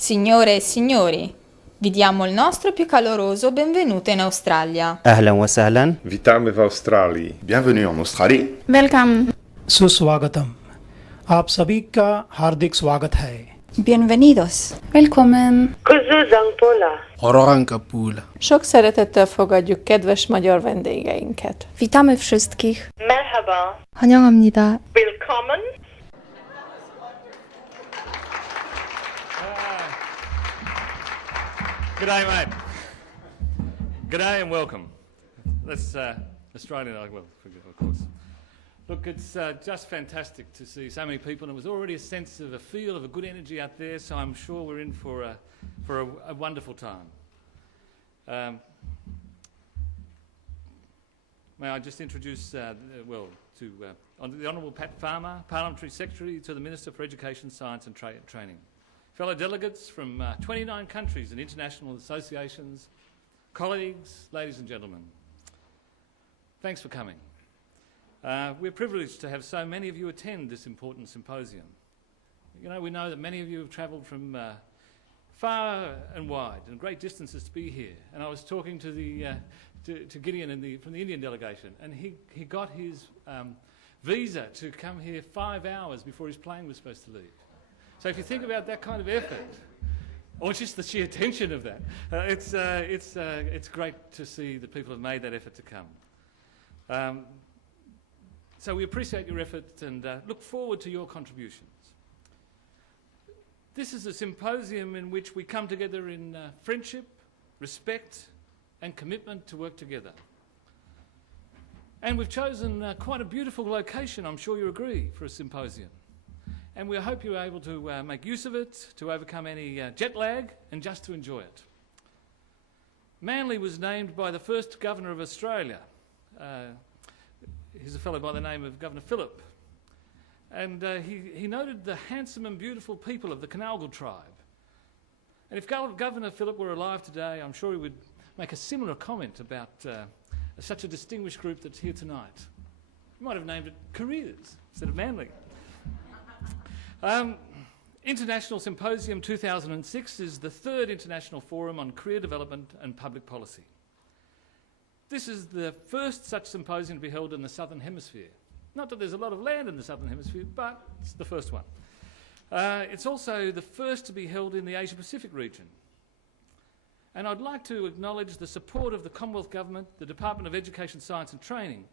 Signore e signori, vi diamo il nostro più caloroso benvenuto in Australia. أهلا وسهلا. Witamy w Australii. Bienvenue en Australie. Welcome सुस्वागतम। आप सभी का हार्दिक स्वागत है। Bienvenidos. Willkommen. Orogan Kapula. Sok szeretettel fogadjuk kedves magyar vendégeinket. Witamy wszystkich. Merhaba. 환영합니다. Willkommen. G'day, mate. G'day and welcome. That's Australian, well, of course. Look, it's just fantastic to see so many people, and it was already a sense of a feel of a good energy out there, so I'm sure we're in for a wonderful time. May I just introduce, the Honourable Pat Farmer, Parliamentary Secretary to the Minister for Education, Science and Training. Fellow delegates from 29 countries and international associations, colleagues, ladies and gentlemen, thanks for coming. We're privileged to have so many of you attend this important symposium. You know, we know that many of you have travelled from far and wide and great distances to be here. And I was talking to to Gideon from the Indian delegation, and he got his visa to come here 5 hours before his plane was supposed to leave. So if you think about that kind of effort, or just the sheer tension of that, it's great to see that people have made that effort to come. So we appreciate your effort and look forward to your contributions. This is a symposium in which we come together in friendship, respect and commitment to work together. And we've chosen quite a beautiful location, I'm sure you agree, for a symposium. And we hope you're able to make use of it, to overcome any jet lag and just to enjoy it. Manly was named by the first Governor of Australia. He's a fellow by the name of Governor Phillip. And he noted the handsome and beautiful people of the Canalgal tribe. And if Governor Phillip were alive today, I'm sure he would make a similar comment about such a distinguished group that's here tonight. He might have named it Careers instead of Manly. International Symposium 2006 is the third international forum on career development and public policy. This is the first such symposium to be held in the Southern Hemisphere. Not that there's a lot of land in the Southern Hemisphere, but it's the first one. It's also the first to be held in the Asia-Pacific region. And I'd like to acknowledge the support of the Commonwealth Government, the Department of Education, Science and Training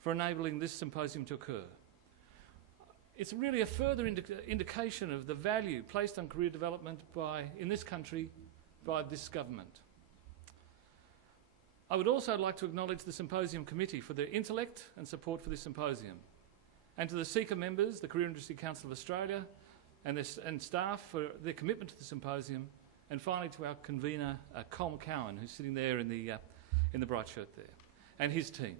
for enabling this symposium to occur. It's really a further indication of the value placed on career development in this country by this government. I would also like to acknowledge the Symposium Committee for their intellect and support for this symposium, and to the SEEKA members, the Career Industry Council of Australia and staff for their commitment to the symposium, and finally to our convener, Col McCowan, who's sitting there in the bright shirt there, and his team.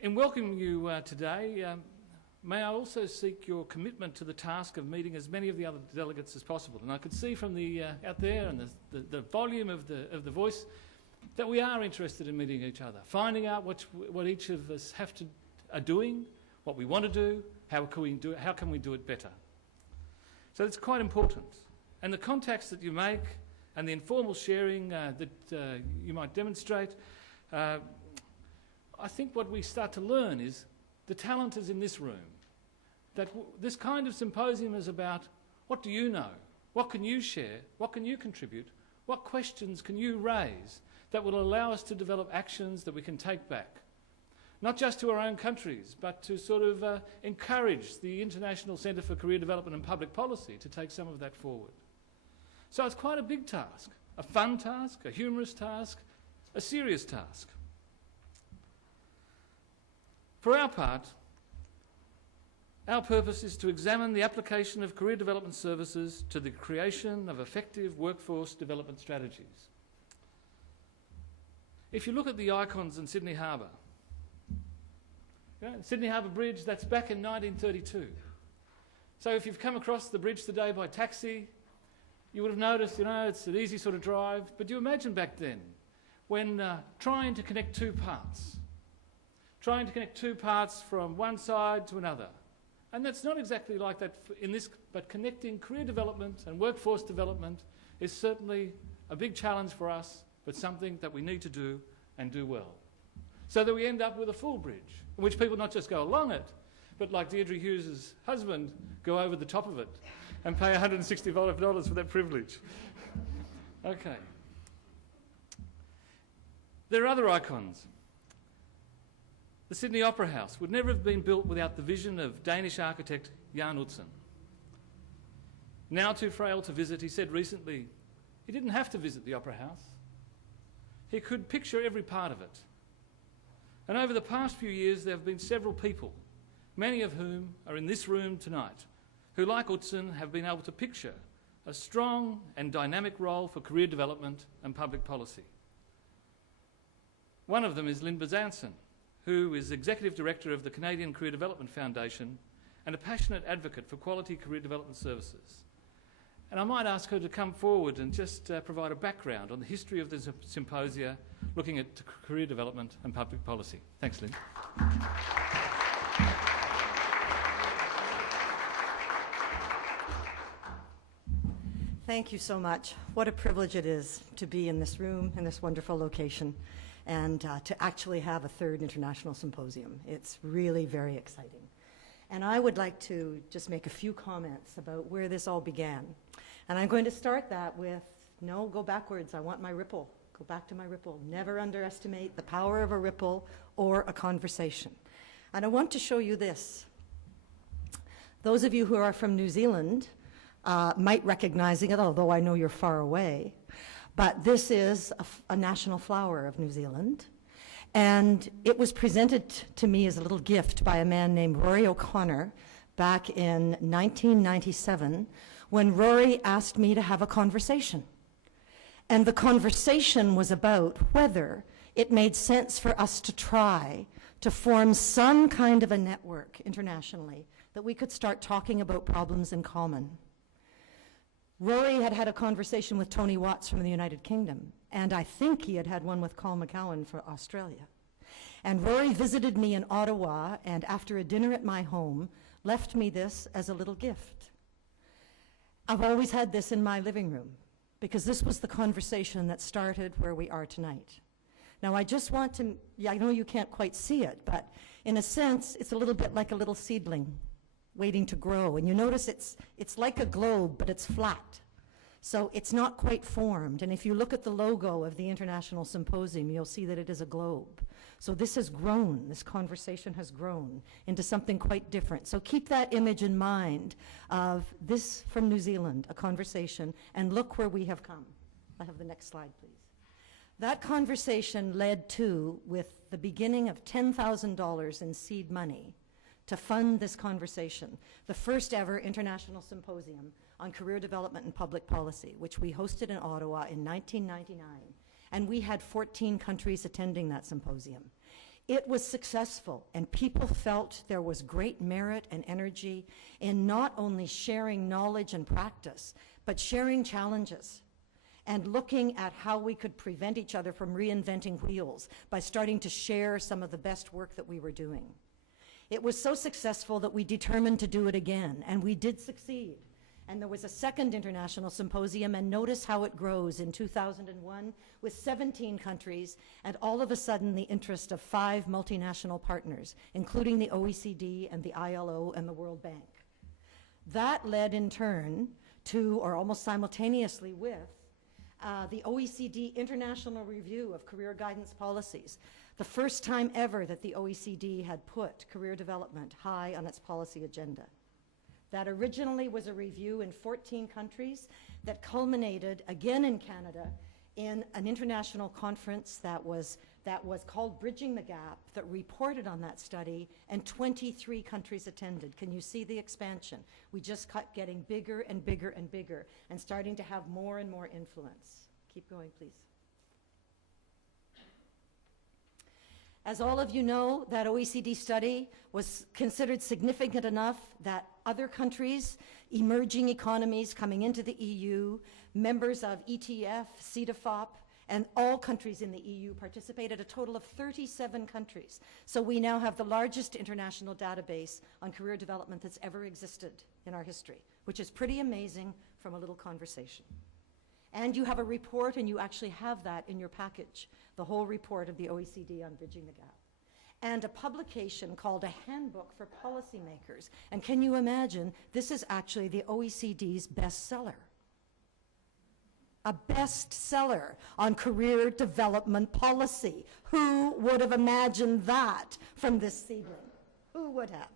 In welcoming you today, may I also seek your commitment to the task of meeting as many of the other delegates as possible. And I could see from out there and the volume of the voice that we are interested in meeting each other, finding out what each of us are doing, what we want to do, how can we do it better. So it's quite important. And the contacts that you make and the informal sharing that you might demonstrate, I think what we start to learn is the talent is in this room. That this kind of symposium is about what do you know, what can you share, what can you contribute, what questions can you raise that will allow us to develop actions that we can take back, not just to our own countries, but to sort of encourage the International Centre for Career Development and Public Policy to take some of that forward. So it's quite a big task, a fun task, a humorous task, a serious task. For our part, our purpose is to examine the application of career development services to the creation of effective workforce development strategies. If you look at the icons in Sydney Harbour, Sydney Harbour Bridge, that's back in 1932. So if you've come across the bridge today by taxi, you would have noticed, it's an easy sort of drive. But you imagine back then, when trying to connect two parts from one side to another. And that's not exactly like that in this but connecting career development and workforce development is certainly a big challenge for us, but something that we need to do and do well. So that we end up with a full bridge, in which people not just go along it, but like Deirdre Hughes' husband, go over the top of it and pay $165 for that privilege. Okay. There are other icons. The Sydney Opera House would never have been built without the vision of Danish architect Jan Utzon. Now too frail to visit, he said recently he didn't have to visit the Opera House. He could picture every part of it. And over the past few years there have been several people, many of whom are in this room tonight, who like Utzon have been able to picture a strong and dynamic role for career development and public policy. One of them is Lynn Bezanson, who is Executive Director of the Canadian Career Development Foundation and a passionate advocate for quality career development services. And I might ask her to come forward and just provide a background on the history of the symposia looking at career development and public policy. Thanks, Lynn. Thank you so much. What a privilege it is to be in this room, in this wonderful location, and to actually have a third international symposium. It's really very exciting. And I would like to just make a few comments about where this all began. And I'm going to start that with, no, go backwards. I want my ripple. Go back to my ripple. Never underestimate the power of a ripple or a conversation. And I want to show you this. Those of you who are from New Zealand might recognize it, although I know you're far away. But this is a national flower of New Zealand. And it was presented to me as a little gift by a man named Rory O'Connor back in 1997, when Rory asked me to have a conversation. And the conversation was about whether it made sense for us to try to form some kind of a network internationally that we could start talking about problems in common. Rory had had a conversation with Tony Watts from the United Kingdom, and I think he had had one with Colin McCowan for Australia. And Rory visited me in Ottawa, and after a dinner at my home, left me this as a little gift. I've always had this in my living room, because this was the conversation that started where we are tonight. Now, I just want to, I know you can't quite see it, but in a sense, it's a little bit like a little seedling waiting to grow. And you notice it's like a globe, but it's flat. So it's not quite formed. And if you look at the logo of the International Symposium, you'll see that it is a globe. So this has grown, this conversation has grown into something quite different. So keep that image in mind of this from New Zealand, a conversation, and look where we have come. I have the next slide, please. That conversation led to, with the beginning of $10,000 in seed money, to fund this conversation, the first ever international symposium on career development and public policy, which we hosted in Ottawa in 1999. And we had 14 countries attending that symposium. It was successful, and people felt there was great merit and energy in not only sharing knowledge and practice, but sharing challenges and looking at how we could prevent each other from reinventing wheels by starting to share some of the best work that we were doing. It was so successful that we determined to do it again, and we did succeed. And there was a second international symposium, and notice how it grows in 2001 with 17 countries, and all of a sudden the interest of 5 multinational partners, including the OECD and the ILO and the World Bank. That led in turn to, or almost simultaneously with, the OECD International Review of Career Guidance Policies, the first time ever that the OECD had put career development high on its policy agenda. That originally was a review in 14 countries that culminated again in Canada in an international conference that was called Bridging the Gap, that reported on that study, and 23 countries attended. Can you see the expansion? We just kept getting bigger and bigger and bigger and starting to have more and more influence. Keep going, please. As all of you know, that OECD study was considered significant enough that other countries, emerging economies coming into the EU, members of ETF, CEDAFOP, and all countries in the EU participated, a total of 37 countries. So we now have the largest international database on career development that's ever existed in our history, which is pretty amazing from a little conversation. And you have a report, and you actually have that in your package, the whole report of the OECD on Bridging the Gap. And a publication called A Handbook for Policymakers. And can you imagine, this is actually the OECD's bestseller. A bestseller on career development policy. Who would have imagined that from this seedling? Who would have?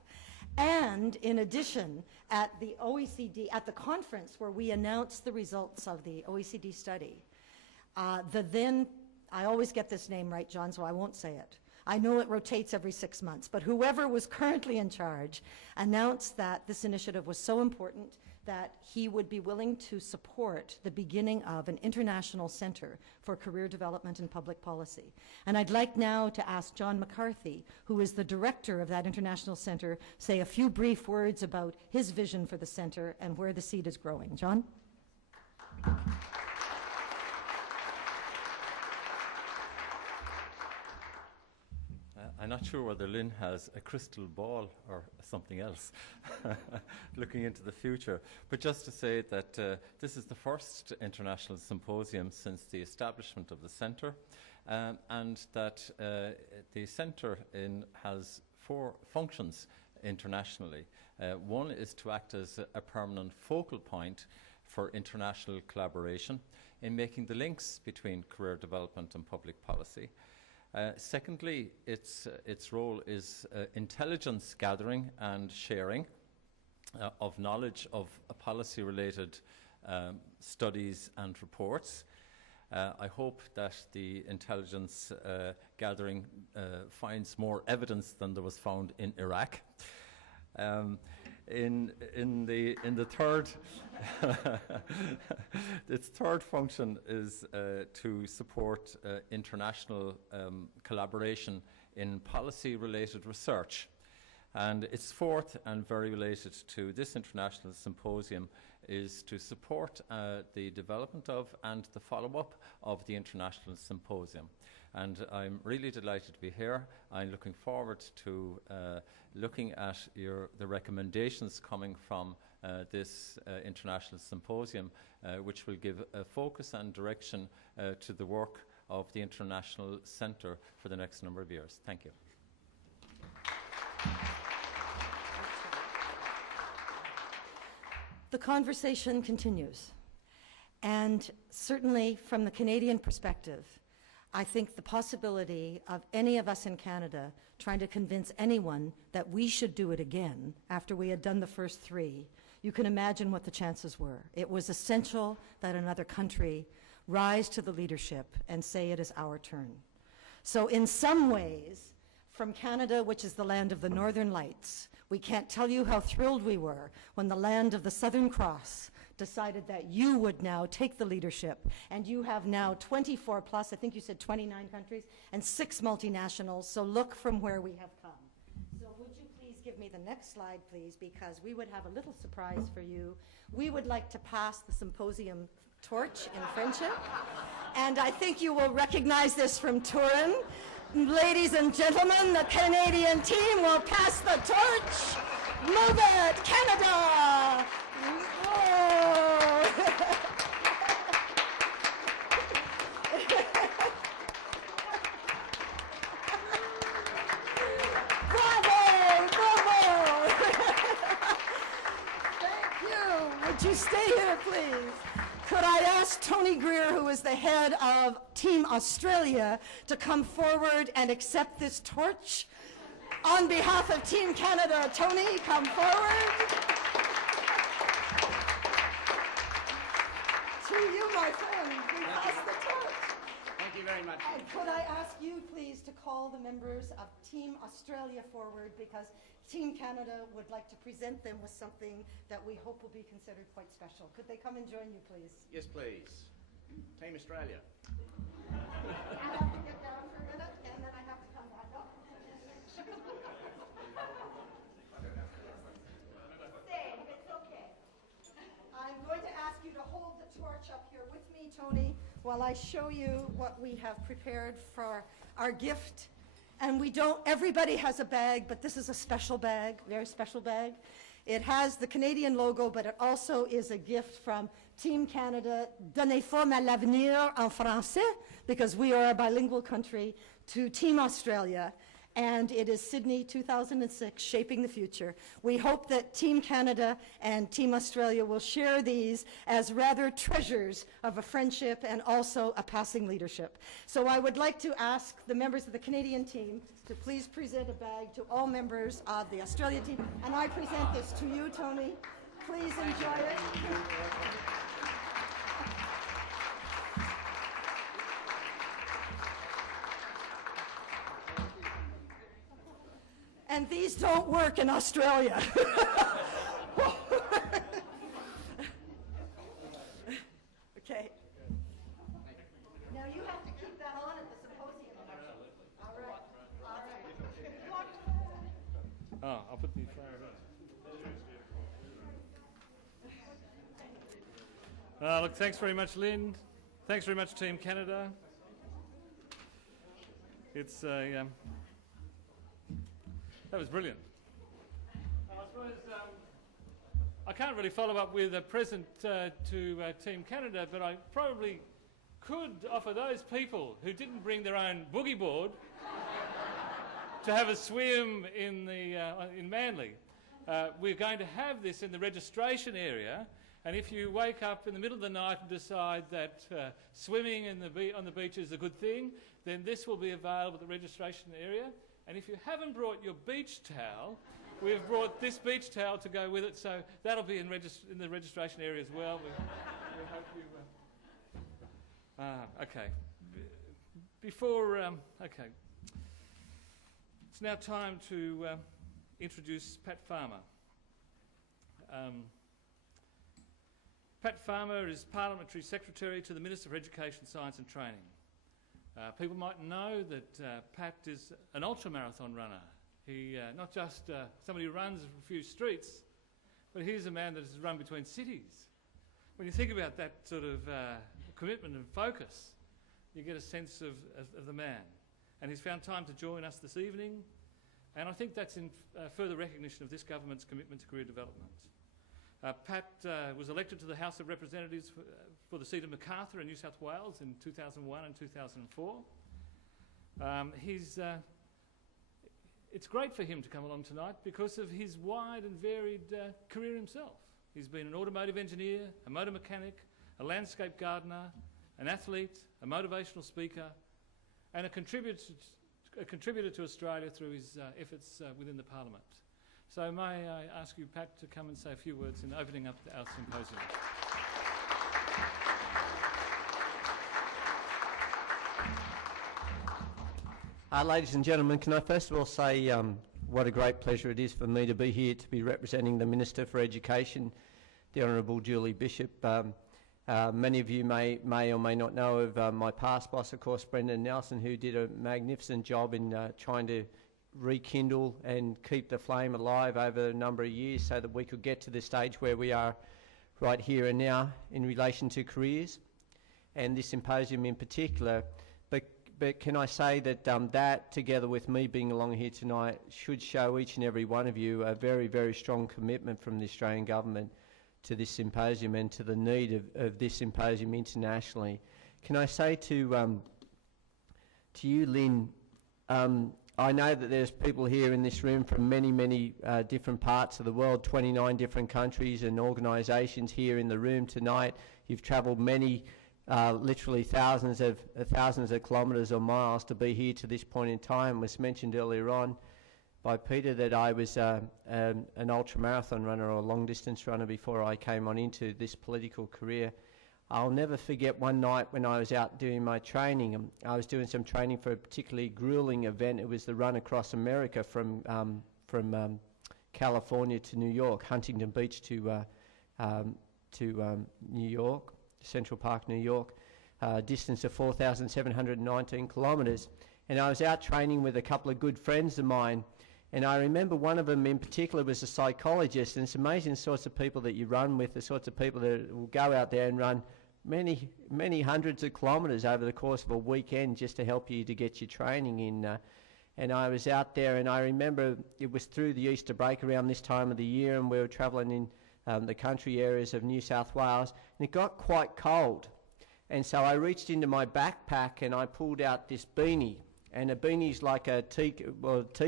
And in addition, at the OECD, at the conference where we announced the results of the OECD study, I always get this name right, John, so I won't say it. I know it rotates every 6 months, but whoever was currently in charge announced that this initiative was so important that he would be willing to support the beginning of an international center for career development and public policy. And I'd like now to ask John McCarthy, who is the director of that international center, say a few brief words about his vision for the center and where the seed is growing. John? I'm not sure whether Lynn has a crystal ball or something else looking into the future, but just to say that this is the first international symposium since the establishment of the centre, and that the centre has 4 functions internationally. One is to act as a permanent focal point for international collaboration in making the links between career development and public policy. Secondly, its role is intelligence gathering and sharing of knowledge of policy-related studies and reports. I hope that the intelligence gathering finds more evidence than there was found in Iraq. In the third, its third function is to support international collaboration in policy-related research. And its fourth, and very related to this international symposium, is to support the development of and the follow-up of the international symposium. And I'm really delighted to be here. I'm looking forward to looking at the recommendations coming from this international symposium, which will give a focus and direction to the work of the International Centre for the next number of years. Thank you. The conversation continues. And certainly from the Canadian perspective, I think the possibility of any of us in Canada trying to convince anyone that we should do it again after we had done the first 3, you can imagine what the chances were. It was essential that another country rise to the leadership and say it is our turn. So in some ways, from Canada, which is the land of the Northern Lights, we can't tell you how thrilled we were when the land of the Southern Cross decided that you would now take the leadership, and you have now 24 plus, I think you said 29 countries, and 6 multinationals, so look from where we have come. So would you please give me the next slide, please, because we would have a little surprise for you. We would like to pass the symposium torch in friendship, and I think you will recognize this from Turin. Ladies and gentlemen, the Canadian team will pass the torch. Move it, Canada! Whoa. Bravo! Bravo! Thank you. Would you stay here, please? Could I ask Tony Greer, who is the head of Team Australia, to come forward and accept this torch? On behalf of Team Canada, Tony, come forward. To you, my friend, we pass the torch. Thank you very much. And could I ask you, please, to call the members of Team Australia forward, because Team Canada would like to present them with something that we hope will be considered quite special. Could they come and join you, please? Yes, please. Team Australia. I have to get down for a minute, and then I have to come back up. Stay, it's okay. I'm going to ask you to hold the torch up here with me, Tony, while I show you what we have prepared for our gift. And everybody has a bag, but this is a special bag, very special bag. It has the Canadian logo, but it also is a gift from Team Canada, Donnez forme à l'avenir en français, because we are a bilingual country, to Team Australia. And it is Sydney 2006, Shaping the Future. We hope that Team Canada and Team Australia will share these as rather treasures of a friendship and also a passing leadership. So I would like to ask the members of the Canadian team to please present a bag to all members of the Australia team. And I present this to you, Tony. Please enjoy it. And these don't work in Australia. Okay. Now you have to keep that on at the symposium. All right. All right. Oh, I'll put the flower on. Look, thanks very much, Lynn. Thanks very much, Team Canada. It's a... that was brilliant. I suppose I can't really follow up with a present to Team Canada, but I probably could offer those people who didn't bring their own boogie board to have a swim in Manly. We're going to have this in the registration area, and if you wake up in the middle of the night and decide that swimming on the beach is a good thing, then this will be available at the registration area. And if you haven't brought your beach towel, we've brought this beach towel to go with it, so that'll be in the registration area as well. We hope you... okay. Okay. It's now time to introduce Pat Farmer. Pat Farmer is Parliamentary Secretary to the Minister for Education, Science and Training. People might know that Pat is an ultramarathon runner. He not just somebody who runs a few streets, but he's a man that has run between cities. When you think about that sort of commitment and focus, you get a sense of the man. And he's found time to join us this evening, and I think that's in further recognition of this government's commitment to career development. Pat was elected to the House of Representatives for the seat of Macarthur in New South Wales in 2001 and 2004. It's great for him to come along tonight because of his wide and varied career himself. He's been an automotive engineer, a motor mechanic, a landscape gardener, an athlete, a motivational speaker, and a contributor to Australia through his efforts within the Parliament. So may I ask you, Pat, to come and say a few words in opening up our symposium. Ladies and gentlemen, can I first of all say what a great pleasure it is for me to be here to be representing the Minister for Education, the Honourable Julie Bishop. Many of you may or may not know of my past boss, of course, Brendan Nelson, who did a magnificent job in trying to rekindle and keep the flame alive over a number of years so that we could get to the stage where we are right here and now in relation to careers and this symposium in particular. But can I say that that, together with me being along here tonight, should show each and every one of you a very, very strong commitment from the Australian government to this symposium and to the need of this symposium internationally. Can I say to you, Lynn, I know that there's people here in this room from many different parts of the world, 29 different countries and organisations here in the room tonight. You've travelled many, literally thousands of kilometres or miles to be here to this point in time. It was mentioned earlier on by Peter that I was an ultramarathon runner or a long-distance runner before I came on into this political career. I'll never forget one night when I was out doing my training. I was doing some training for a particularly grueling event. It was the run across America from California to New York, Huntington Beach to New York, Central Park, New York, distance of 4,719 kilometres. And I was out training with a couple of good friends of mine. And I remember one of them in particular was a psychologist, and it's amazing the sorts of people that you run with, the sorts of people that will go out there and run many hundreds of kilometres over the course of a weekend just to help you to get your training in. and I was out there, and I remember it was through the Easter break around this time of the year, and we were travelling in the country areas of New South Wales, and it got quite cold. And so I reached into my backpack and I pulled out this beanie. And a beanie's like a tea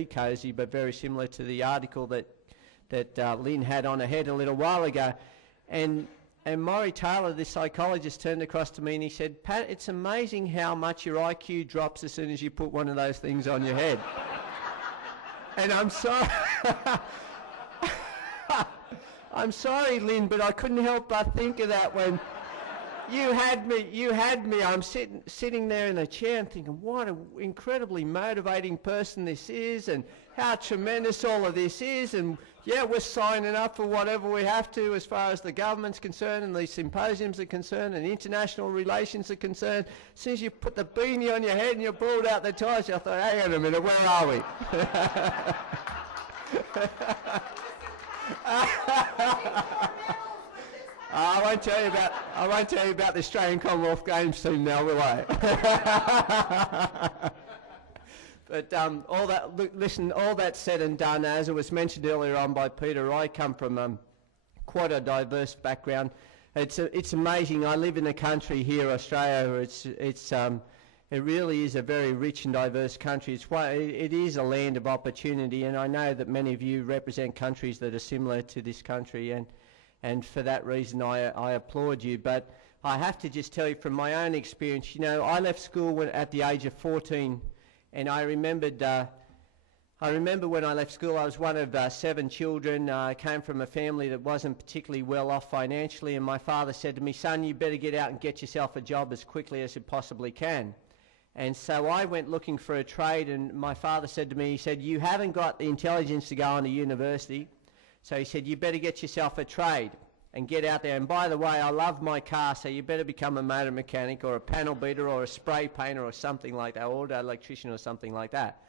cosy, but very similar to the article that Lynn had on her head a little while ago. And Maury Taylor, the psychologist, turned across to me and he said, "Pat, it's amazing how much your IQ drops as soon as you put one of those things on your head." And I'm sorry. I'm sorry, Lynn, but I couldn't help but think of that when you had me. I'm sitting there in a chair and thinking, what an incredibly motivating person this is, and how tremendous all of this is, and yeah, we're signing up for whatever we have to as far as the government's concerned and these symposiums are concerned and international relations are concerned. As soon as you put the beanie on your head and you pulled out the ties, I thought, hang on a minute, where are we? I won't tell you about the Australian Commonwealth Games team now, will I? But all that said and done, as it was mentioned earlier on by Peter, I come from quite a diverse background. It's amazing. I live in a country here, Australia. It really is a very rich and diverse country. It is a land of opportunity, and I know that many of you represent countries that are similar to this country, and for that reason I applaud you. But I have to just tell you from my own experience, I left school at the age of 14, and I remember when I left school, I was one of 7 children. I came from a family that wasn't particularly well off financially, and my father said to me, "Son, you better get out and get yourself a job as quickly as you possibly can." And so I went looking for a trade, and my father said to me, he said, "You haven't got the intelligence to go on to university." So he said, "You better get yourself a trade and get out there. And by the way, I love my car, so you better become a motor mechanic or a panel beater or a spray painter or something like that, or an electrician or something like that."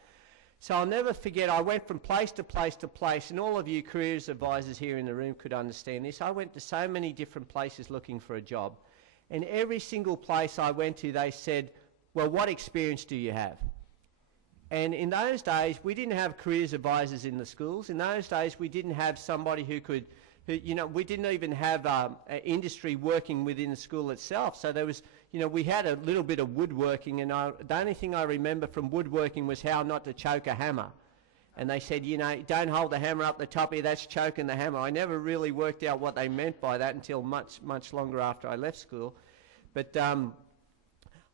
So I'll never forget, I went from place to place to place, and all of you careers advisors here in the room could understand this. I went to so many different places looking for a job, and every single place I went to, they said, "Well, what experience do you have?" And in those days, we didn't have careers advisors in the schools. In those days, we didn't have somebody who we didn't even have industry working within the school itself. So there was, we had a little bit of woodworking, and the only thing I remember from woodworking was how not to choke a hammer. And they said, "Don't hold the hammer up the top here, that's choking the hammer." I never really worked out what they meant by that until much, much longer after I left school. But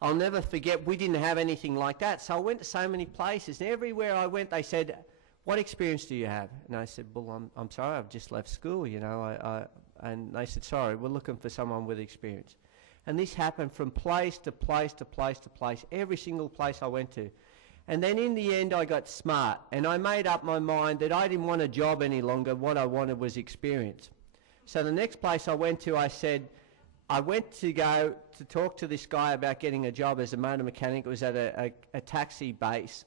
I'll never forget, we didn't have anything like that. So I went to so many places, and everywhere I went, they said, "What experience do you have?" And I said, "Well, I'm sorry, I've just left school, and they said, "Sorry, we're looking for someone with experience." And this happened from place to place to place to place, every single place I went to. And then in the end, I got smart, and I made up my mind that I didn't want a job any longer. What I wanted was experience. So the next place I went to, I went to go to talk to this guy about getting a job as a motor mechanic. It was at a taxi base.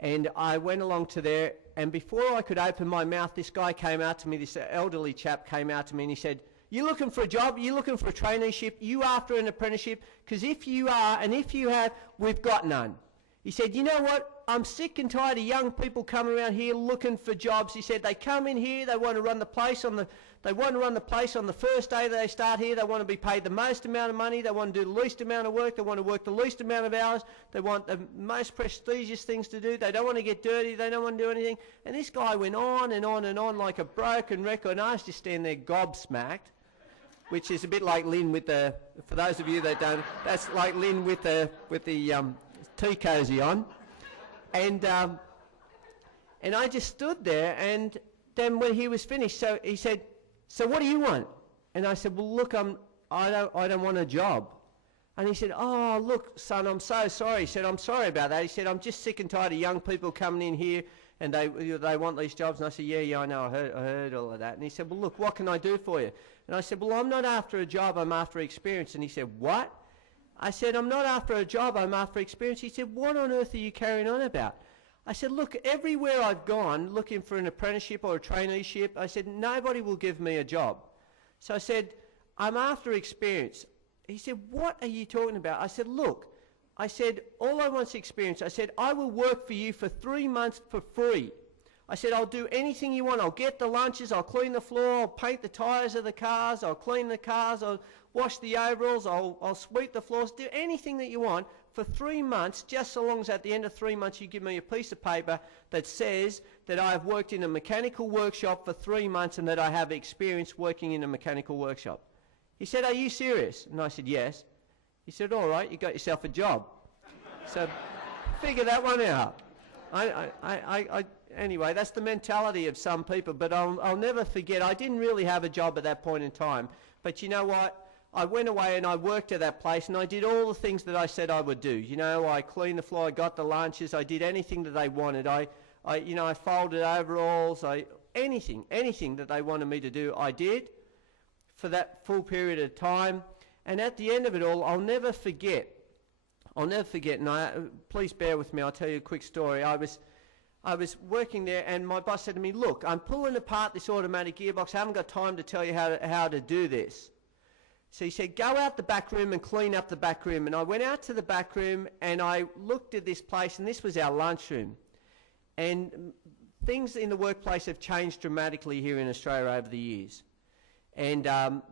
And I went along to there, and before I could open my mouth, this guy came out to me, this elderly chap came out to me, and he said, "You looking for a job? You looking for a traineeship? You after an apprenticeship? Because if you are, and if you have, we've got none." He said, "You know what? I'm sick and tired of young people coming around here looking for jobs." He said, "They come in here, they want to run the place on the first day that they start here. They want to be paid the most amount of money. They want to do the least amount of work. They want to work the least amount of hours. They want the most prestigious things to do. They don't want to get dirty. They don't want to do anything." And this guy went on and on and on like a broken record, and I was just standing there gobsmacked, which is a bit like Lynn with for those of you that don't, that's like Lynn with the tea cosy on. And I just stood there, and then when he was finished, so he said, "So what do you want?" And I said, "Well, look, I don't want a job." And he said, "Oh, look, son, I'm so sorry." He said, "I'm sorry about that." He said, "I'm just sick and tired of young people coming in here and they want these jobs." And I said, yeah, I know, I heard all of that. And he said, "Well, look, what can I do for you?" And I said, "Well, I'm not after a job, I'm after experience." And he said, "What?" I said, "I'm not after a job, I'm after experience." He said, "What on earth are you carrying on about?" I said, "Look, everywhere I've gone looking for an apprenticeship or a traineeship," I said, "nobody will give me a job." So I said, "I'm after experience." He said, "What are you talking about?" I said, "Look, I said, all I want is experience. I said, I will work for you for 3 months for free. I said, I'll do anything you want. I'll get the lunches, I'll clean the floor, I'll paint the tyres of the cars, I'll clean the cars, I'll wash the overalls, I'll sweep the floors, do anything that you want for 3 months, just so long as at the end of 3 months you give me a piece of paper that says that I have worked in a mechanical workshop for 3 months and that I have experience working in a mechanical workshop. He said, are you serious? And I said, yes. He said, all right, you got yourself a job. So figure that one out. Anyway, that's the mentality of some people, but I'll never forget, I didn't really have a job at that point in time, but you know what? I went away and I worked at that place and I did all the things that I said I would do. You know, I cleaned the floor, I got the lunches, I did anything that they wanted. I folded overalls, anything that they wanted me to do, I did for that full period of time. And at the end of it all, I'll never forget, and please bear with me, I'll tell you a quick story. I was working there and my boss said to me, look, I'm pulling apart this automatic gearbox, I haven't got time to tell you how to do this. So he said, go out the back room and clean up the back room. And I went out to the back room and I looked at this place, and this was our lunchroom. And things in the workplace have changed dramatically here in Australia over the years. And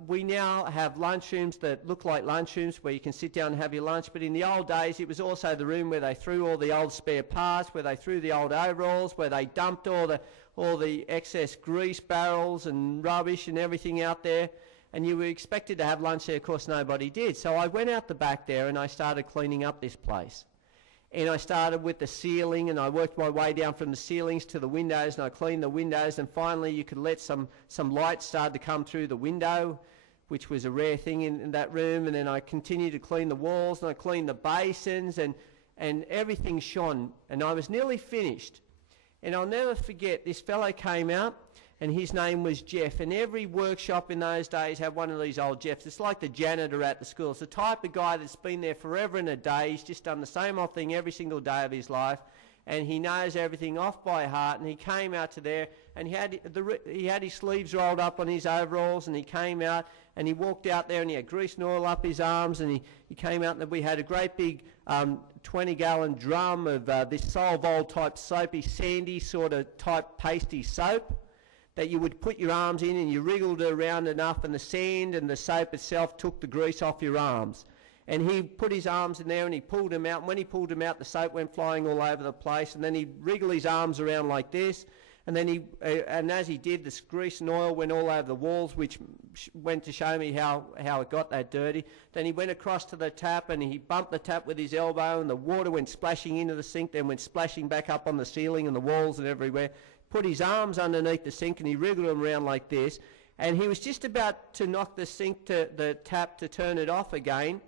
we now have lunchrooms that look like lunchrooms where you can sit down and have your lunch. But in the old days, it was also the room where they threw all the old spare parts, where they threw the old overalls, where they dumped all the excess grease barrels and rubbish and everything out there. And you were expected to have lunch there. Of course, nobody did. So I went out the back there and I started cleaning up this place. And I started with the ceiling and I worked my way down from the ceilings to the windows, and I cleaned the windows, and finally you could let some light start to come through the window, which was a rare thing in that room. And then I continued to clean the walls and I cleaned the basins, and everything shone, and I was nearly finished. And I'll never forget, this fellow came out and his name was Jeff, and every workshop in those days had one of these old Jeffs. It's like the janitor at the school. It's the type of guy that's been there forever and a day. He's just done the same old thing every single day of his life, and he knows everything off by heart. And he came out to there, and he had his sleeves rolled up on his overalls, and he came out and he walked out there and he had grease and oil up his arms, and he came out, and we had a great big 20-gallon drum of this Solvol type soapy, sandy sort of type pasty soap that you would put your arms in, and you wriggled it around enough, and the sand and the soap itself took the grease off your arms. And he put his arms in there and he pulled them out, and when he pulled them out, the soap went flying all over the place, and then he'd wriggle his arms around like this, and then and as he did, this grease and oil went all over the walls, which went to show me how it got that dirty. Then he went across to the tap and he bumped the tap with his elbow, and the water went splashing into the sink, then went splashing back up on the ceiling and the walls and everywhere. Put his arms underneath the sink and he wriggled them around like this, and he was just about to knock the tap to turn it off again.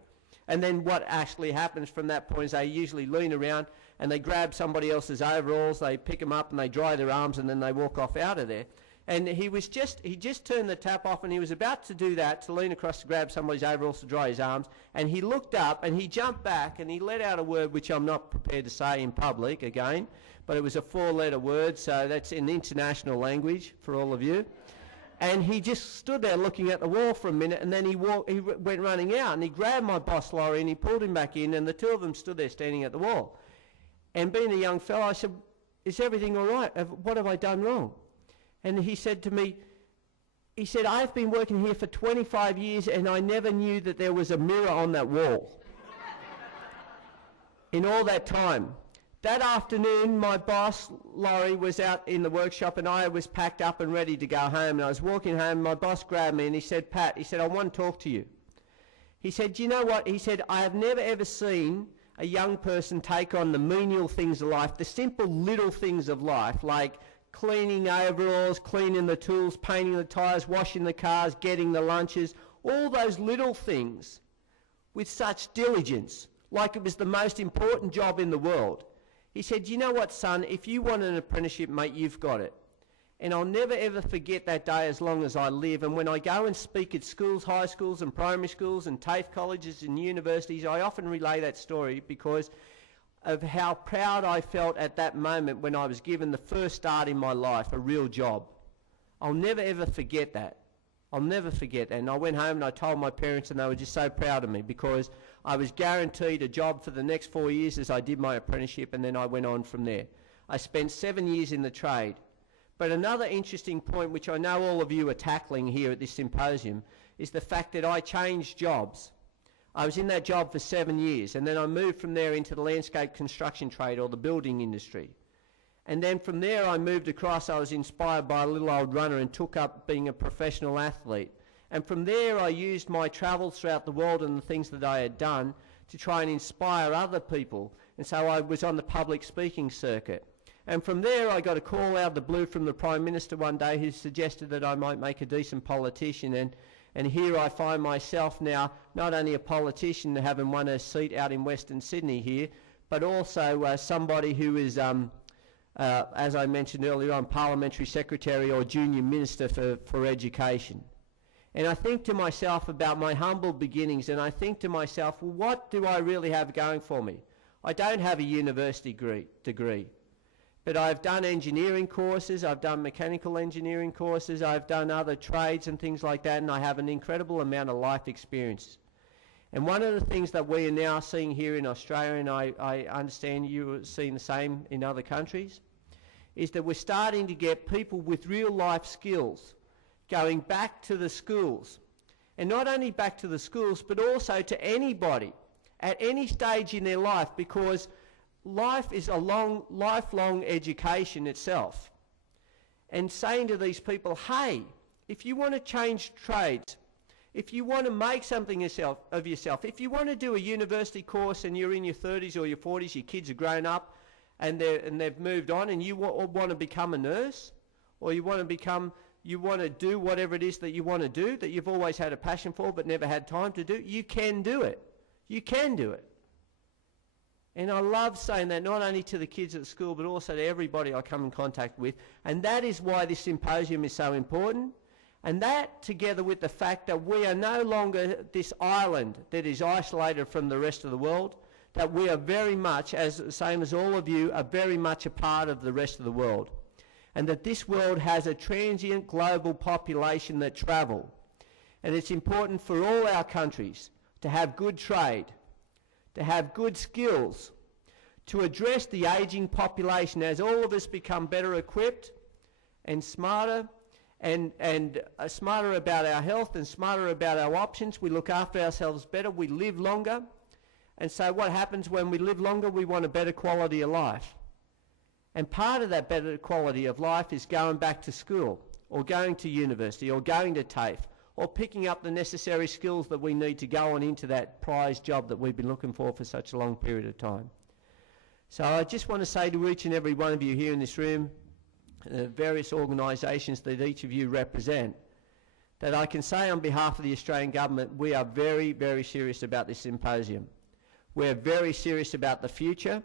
And then what actually happens from that point is they usually lean around and they grab somebody else's overalls, they pick them up and they dry their arms, and then they walk off out of there. And he just turned the tap off, and he was about to do that, to lean across to grab somebody's overalls to dry his arms, and he looked up and he jumped back and he let out a word which I'm not prepared to say in public again, but it was a 4-letter word, so that's in international language for all of you. And he just stood there looking at the wall for a minute, and then he went running out, and he grabbed my boss, Laurie, and he pulled him back in, and the two of them stood there standing at the wall. And being a young fellow, I said, is everything all right? What have I done wrong? And he said to me, I've been working here for 25 years, and I never knew that there was a mirror on that wall. In all that time. That afternoon, my boss, Laurie, was out in the workshop, and I was packed up and ready to go home. And I was walking home, my boss grabbed me and he said, Pat, he said, I want to talk to you. He said, do you know what? He said, I have never ever seen a young person take on the menial things of life, the simple little things of life, like cleaning overalls, cleaning the tools, painting the tyres, washing the cars, getting the lunches, all those little things with such diligence, like it was the most important job in the world. He said, you know what, son, if you want an apprenticeship, mate, you've got it. And I'll never ever forget that day as long as I live. And when I go and speak at schools, high schools and primary schools and TAFE colleges and universities, I often relay that story because of how proud I felt at that moment when I was given the first start in my life, a real job. I'll never ever forget that. I'll never forget that. And I went home and I told my parents, and they were just so proud of me because I was guaranteed a job for the next 4 years as I did my apprenticeship, and then I went on from there. I spent 7 years in the trade. But another interesting point, which I know all of you are tackling here at this symposium, is the fact that I changed jobs. I was in that job for 7 years, and then I moved from there into the landscape construction trade or the building industry. And then from there I moved across. I was inspired by a little old runner and took up being a professional athlete. And from there I used my travels throughout the world and the things that I had done to try and inspire other people. And so I was on the public speaking circuit. And from there I got a call out of the blue from the Prime Minister one day who suggested that I might make a decent politician. And here I find myself now not only a politician having won a seat out in Western Sydney here, but also somebody who is, as I mentioned earlier on, Parliamentary Secretary or Junior Minister for Education. And I think to myself about my humble beginnings, and I think to myself, well, what do I really have going for me? I don't have a university degree. But I've done engineering courses, I've done mechanical engineering courses, I've done other trades and things like that, and I have an incredible amount of life experience. And one of the things that we are now seeing here in Australia, and I understand you are seeing the same in other countries, is that we're starting to get people with real life skills going back to the schools. And not only back to the schools, but also to anybody at any stage in their life, because life is a lifelong education itself. And saying to these people, hey, if you want to change trades, if you want to make something of yourself, if you want to do a university course and you're in your 30s or your 40s, your kids are grown up and they've moved on, and you want to become a nurse, or you want to do whatever it is that you want to do, that you've always had a passion for but never had time to do, you can do it. You can do it. And I love saying that not only to the kids at school, but also to everybody I come in contact with. And that is why this symposium is so important. And that, together with the fact that we are no longer this island that is isolated from the rest of the world, that we are very much, same as all of you, are very much a part of the rest of the world. And that this world has a transient global population that travel. And it's important for all our countries to have good trade, to have good skills, to address the ageing population as all of us become better equipped and smarter, and smarter about our health and smarter about our options. We look after ourselves better, we live longer. And so what happens when we live longer? We want a better quality of life. And part of that better quality of life is going back to school, or going to university, or going to TAFE, or picking up the necessary skills that we need to go on into that prized job that we've been looking for such a long period of time. So I just want to say to each and every one of you here in this room, the various organisations that each of you represent, that I can say on behalf of the Australian Government, we are very, very serious about this symposium. We're very serious about the future.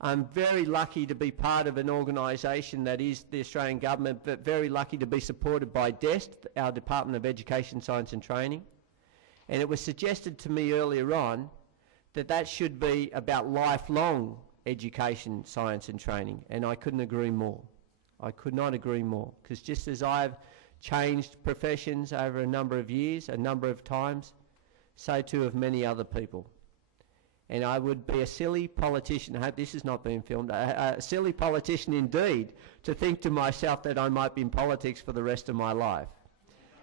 I'm very lucky to be part of an organisation that is the Australian Government, but very lucky to be supported by DEST, our Department of Education, Science and Training. And it was suggested to me earlier on that that should be about lifelong education, science and training, and I couldn't agree more. I could not agree more, because just as I've changed professions over a number of years, a number of times, so too have many other people. And I would be a silly politician, I hope this is not being filmed, a silly politician indeed, to think to myself that I might be in politics for the rest of my life.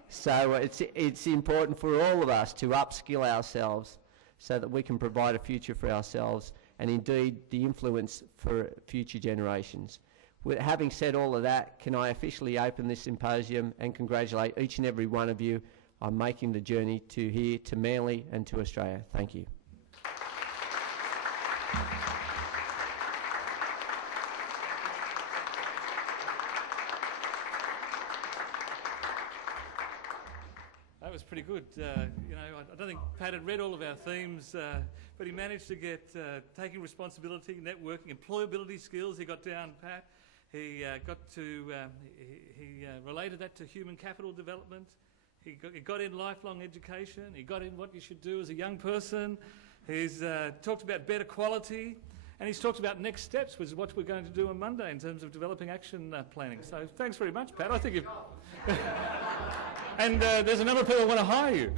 So it's important for all of us to upskill ourselves so that we can provide a future for ourselves and indeed the influence for future generations. Having said all of that, can I officially open this symposium and congratulate each and every one of you on making the journey to here, to Manly and to Australia. Thank you. That was pretty good. I don't think Pat had read all of our themes, but he managed to get taking responsibility, networking, employability skills. He got down, Pat. He related that to human capital development. He got in lifelong education. He got in what you should do as a young person. He's talked about better quality. And he's talked about next steps, which is what we're going to do on Monday in terms of developing action planning. So thanks very much, Pat. I think you've... And there's a number of people who want to hire you.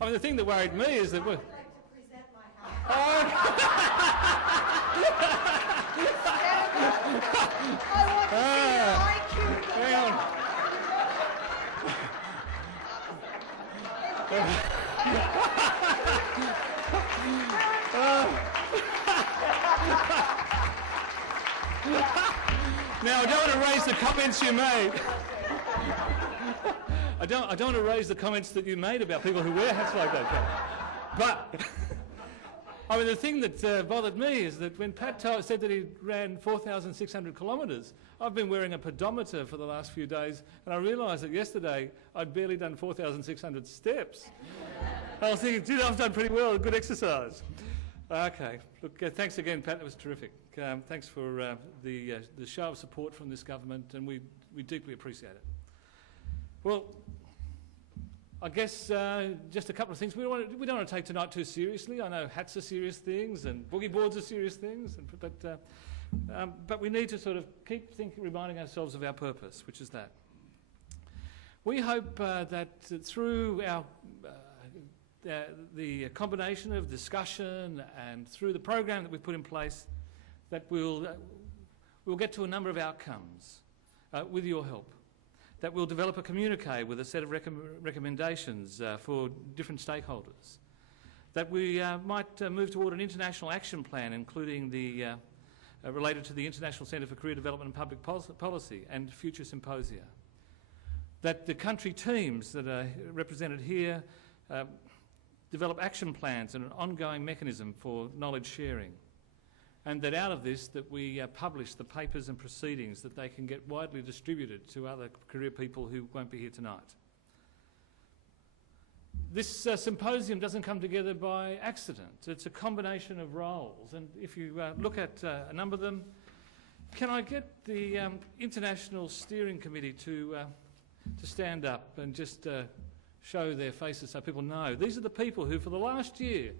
I mean, the thing that worried me is that we're... Hang on. Now, I don't want to raise the comments you made. I don't want to raise the comments that you made about people who wear hats like that. But I mean, the thing that bothered me is that when Pat said that he ran 4,600 kilometres, I've been wearing a pedometer for the last few days, and I realised that yesterday I'd barely done 4,600 steps. I was thinking, gee, I've done pretty well, good exercise. Okay, look, thanks again, Pat, that was terrific. Thanks for the show of support from this government, and we deeply appreciate it. Well, I guess just a couple of things. We don't want to take tonight too seriously. I know hats are serious things and boogie boards are serious things, but we need to sort of keep reminding ourselves of our purpose, which is that. We hope that through our the combination of discussion and through the program that we've put in place, that we'll get to a number of outcomes with your help. That we'll develop a communique with a set of recommendations for different stakeholders. That we might move toward an international action plan, including the related to the International Centre for Career Development and Public Policy and future symposia. That the country teams that are represented here develop action plans and an ongoing mechanism for knowledge sharing. And that out of this, that we publish the papers and proceedings, that they can get widely distributed to other career people who won't be here tonight. This symposium doesn't come together by accident. It's a combination of roles. And if you look at a number of them, can I get the International Steering Committee to stand up and just show their faces so people know? These are the people who, for the last year,